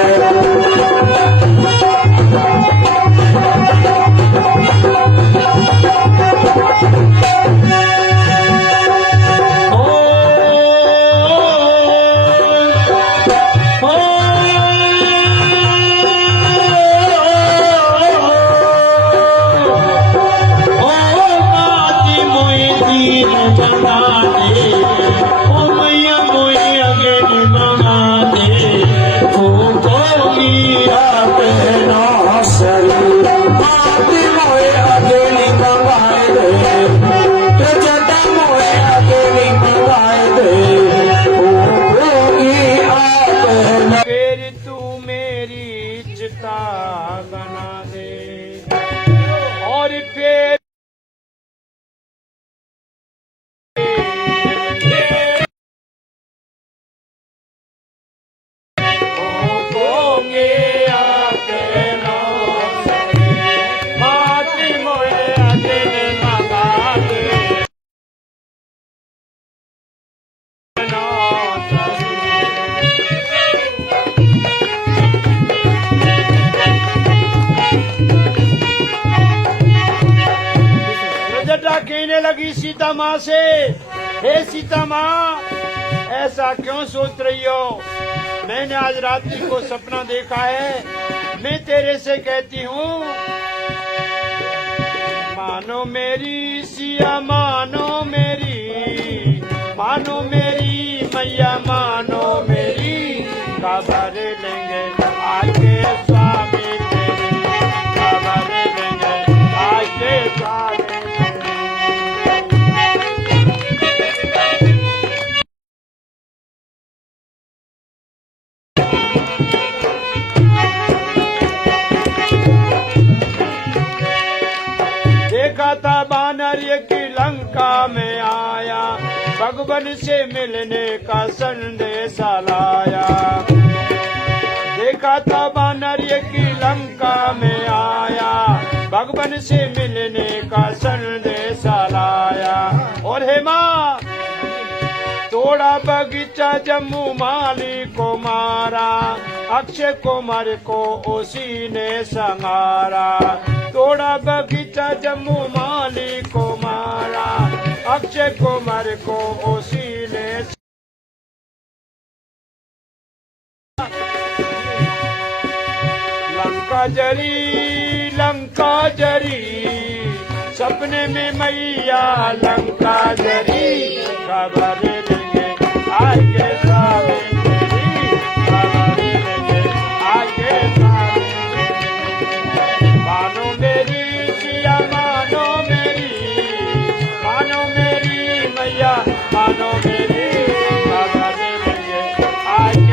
अपना शरीर माती मोए अग्नि मंगाए दे जटा मोए अग्नि मंगाए दे फूफूनी अपना फिर तू मेरी चिता बना दे और फिर कहने लगी सीता माँ से हे सीता माँ ऐसा क्यों सोच रही हो मैंने आज रात्रि को सपना देखा है मैं तेरे से कहती हूँ मानो मेरी सिया मानो मेरी मैया मानो मेरी खबर लेंगे आके स्वामी तेरी खबर लेंगे आके स्वामी देखा था बानर की लंका में आया भगवान से मिलने का संदेश लाया देखा था बानर की लंका में आया भगवान से मिलने का संदेश लाया और हे माँ तोड़ा बगीचा जम्मू माली को मारा अक्षय कुमार को उसी ने संहारा तोड़ा बगीचा जम्मू माली को मारा अक्षय कुमार को उसी ने लंका जरी सपने में मैया लंका जरी खबर लेंगे आगे स्वामी तेरी खबर लेंगे आगे स्वामी मानो मेरी सिया मानो मेरी मैया मानो मेरी खबर लेंगे आगे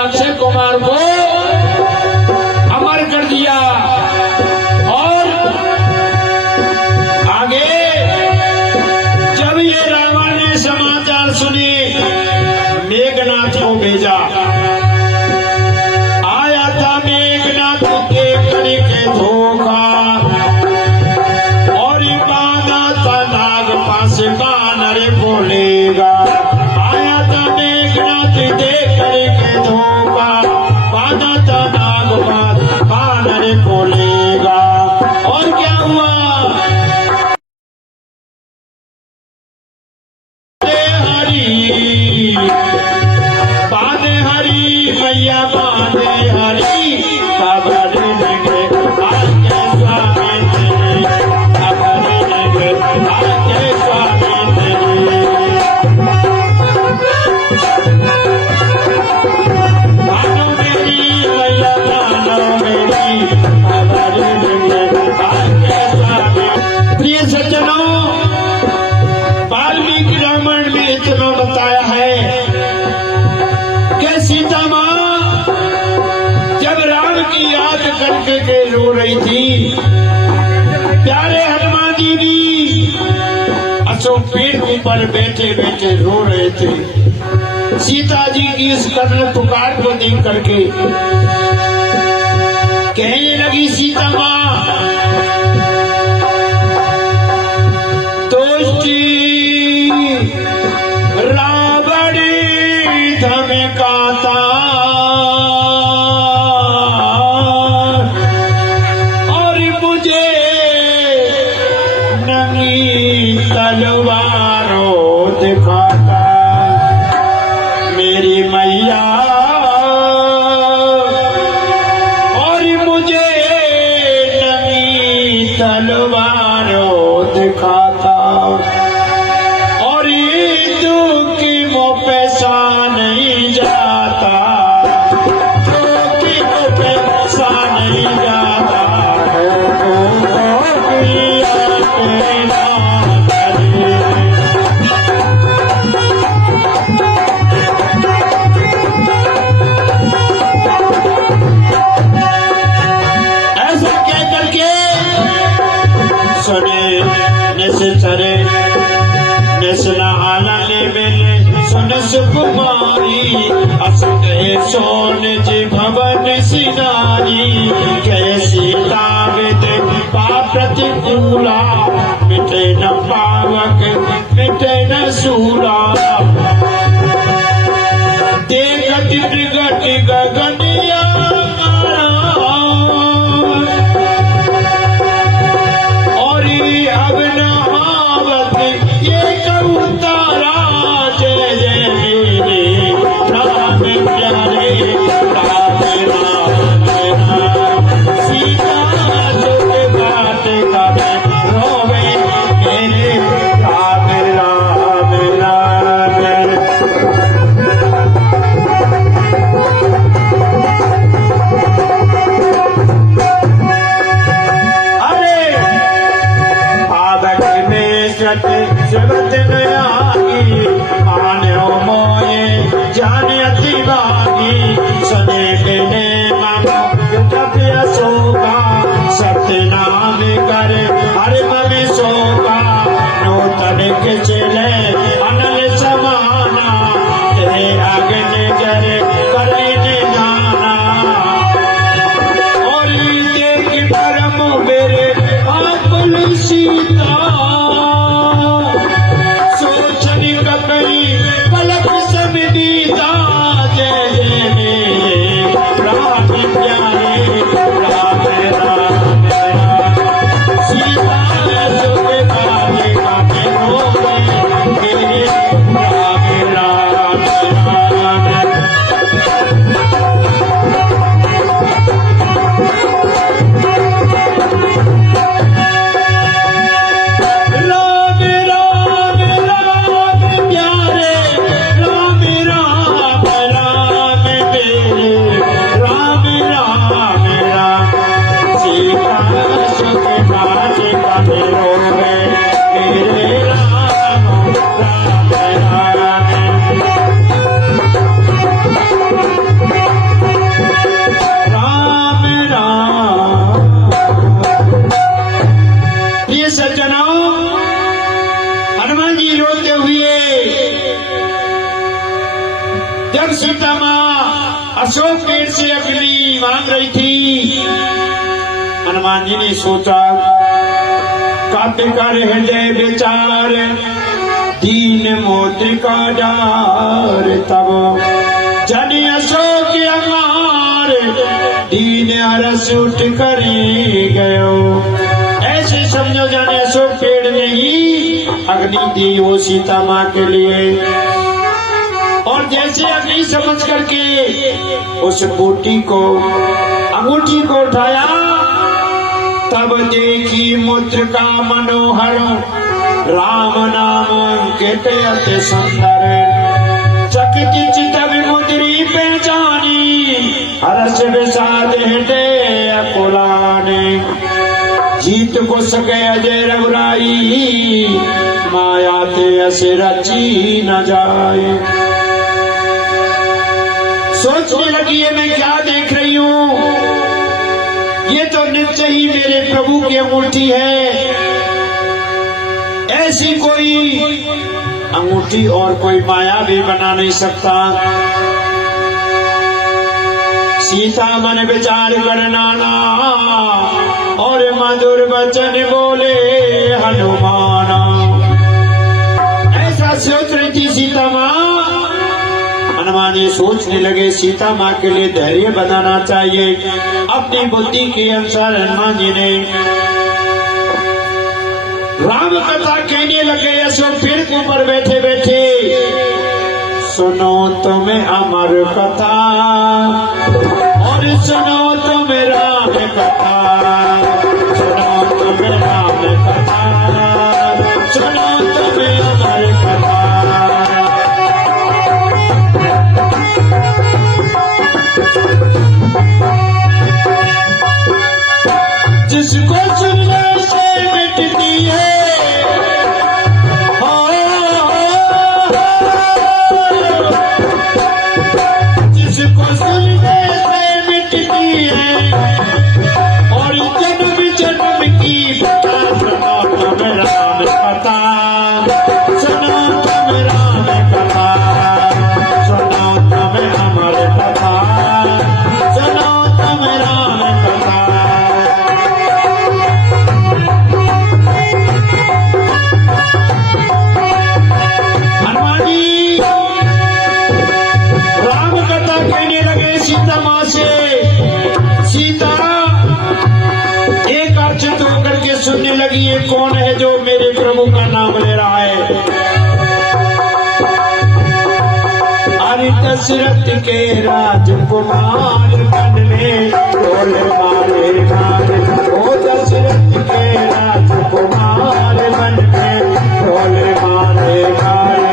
अक्षय कुमार को अमर कर दिया। और आगे जब ये रावण ने समाचार सुने, मेघनाथ को भेजा। आया था मेघनाथ के कड़ी के धोखा, और बांधा था नाग पास बानर बोलेगा। आया था मेघनाथ के कड़ी के धोखा, बांधा था नाग पास बानर बोलेगा। और क्या हुआ? बांधे हरी मैया बांधे हरी, खबर लगे आके स्वामी तेरे, खबर लगे आके स्वामी तेरे। मानो मेरी मैया मानो मेरी, खबर लगे आके स्वामी। प्रिय सज्जनों, वाल्मीकि रामायण में इतना बताया है कि सीता माँ जब राम की याद करके के रो रही थी, प्यारे हनुमान जी भी अशोक पेड़ के ऊपर बैठे बैठे रो रहे थे। सीता जी की इस करुण पुकार को देख करके कहने लगी सीता माँ, रावण धमकाता और मुझे नंगी तलवारों दिखाता। मेरी मैया और मुझे नंगी तलवारों दिखाता। और ये दुख मुँह पे सा नहीं जाता, दुख मुँह पे सा नहीं जाता। ऐसा कह करके सुने निश्चरे निस्ना आनंद मिले सुन सुकुमारी, असुदे सोन जी भवन सिनारी। जय सीता विद पाप प्रतिकूला, मिटे न पावक मिटे न सूला। देखत प्रगट गगनिया और अब न आवत ये कबूतरा। जय जय मेरे राम प्यारे राम राम राम। सीता दुख बात करे रोवे मेरे राम राम राम। जगत नयागी आने मोए जाने अति बागी। सने बिने मानो जपिया सोगा, सत्य नाम कर हरि ममि सोगा। नूतन के चले अनल समाना, तेरे अग्नि जर करे निधाना। और देख परम मेरे आकुल सीता, सोचनी कपई पलक सब दीदा। जय जय अशोक पेड़ से अग्नि मांग रही थी। हनुमान जी ने सोचा काट कर हृदय विचार दीन मोती का डार, तब जन अशोक अमार दीन अरस उठ कर गयो। ऐसे समझो जन अशोक पेड़ ने ही अग्नि दी वो सीता माँ के लिए। और जैसे अग्नि समझ करके उस बूटी को अंगूठी को उठाया, तब देखी मुद्र का मनोहर राम नाम अंकित अति सुंदर। चकित चित विमुद्री पहचानी हर्ष विषाद हृदय अकुलाने। जीत को सके अजय रघुराई माया ते असे रची न जाए। सोचने लगी है मैं क्या देख रही हूँ, ये तो निश्चय ही मेरे प्रभु की अंगूठी है। ऐसी कोई अंगूठी और कोई माया भी बना नहीं सकता। सीता मन विचार करनाना और मधुर वचन बोले हनुमाना। ऐसा सोच रही थी सीता माँ। हनुमान जी सोचने लगे सीता माँ के लिए धैर्य बनाना चाहिए। अपनी बुद्धि के अनुसार हनुमान जी ने राम कथा कहने लगे। अशोक पेड़ के ऊपर बैठे बैठे सुनो तुम्हें अमर कथा और सुनो तुम्हें राम कथा, सुनो तुम्हें राम कथा, सुनो तुम्हें अमर कथा। जिसको सुनने से मिटती है जिसको सुनने से मिटती है और जन्म जन्म की पता। सुनो तुम राम कथा, सुनो तुम राम कथा, सुनो तुम अमर कथा, सुनो तुम राम कथा। हनुमान जी राम कथा कहने लगे सीता माँ से। सीता एक आचरित होकर के सुनने लगी, ये कौन है जो मेरे प्रभु का नाम ले रहा है। अरे दशरथ के राजकुमार बन में ढोल मारे मारे, ओ दशरथ के राजकुमार बन में ढोल मारे मारे।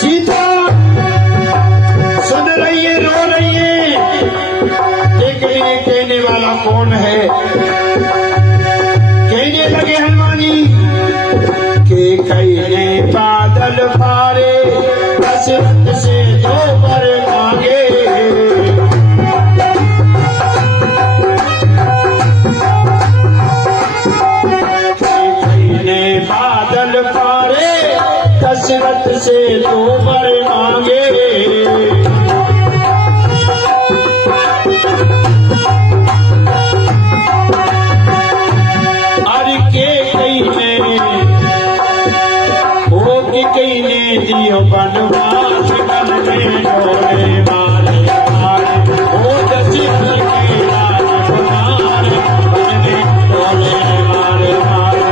सीता सुन रही है, रो रही है, लेकिन ये कहने वाला कौन है। कहने लगे हनुमान जी कि कहने बादल फारे दशरथ से दो वर मांगे। कहने बादल फारे दशरथ से दो वर मांगे। अरे के कहने वो कि कहने दियो बनवास बन में ढोले मारे मारे, ओ दशरथ के राजकुमार बन में ढोले मारे मारे।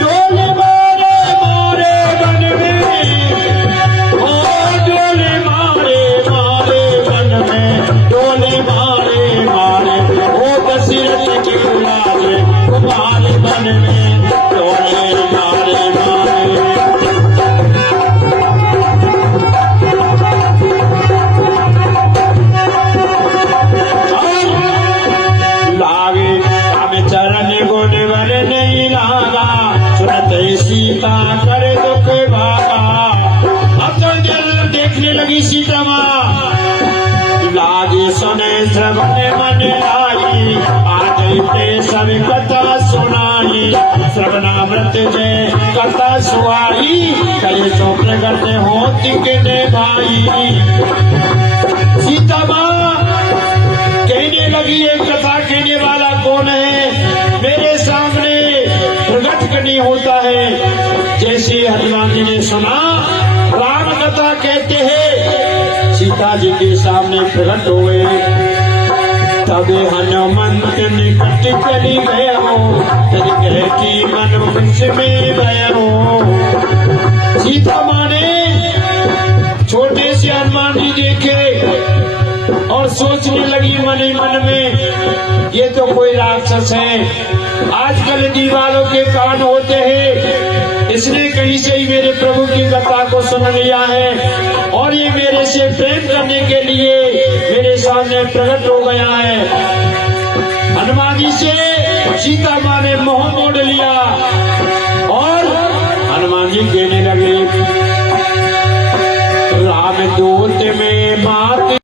डोले मारे मारे बन में, ओ डोले मारे मारे बन में, डोले मारे मारे, ओ दशरथ के राजकुमार बन में करे सो प्रकट होती के ने भाई। सीता माँ कहने लगी, एक कथा कहने वाला कौन है, मेरे सामने प्रकट करनी होता है। जैसे हनुमान जी ने सुना राम कथा कहते हैं, सीता जी के सामने प्रकट हुए। तबे हनुमंत निकट चली गए हो, तब कह की मन वंश में गए हो। सीता माँ ने छोटे से हनुमान जी देखे और सोचने लगी मन ही मन में, ये तो कोई राक्षस है। आजकल दीवारों के कान होते हैं, इसने कहीं से ही मेरे प्रभु की कथा को सुन लिया है और ये मेरे से प्रेम करने के लिए मेरे सामने प्रकट हो गया है। हनुमान जी से सीता माँ ने मोह मोड़ लिया और हनुमान जी कहने लगे, राम दूत में बात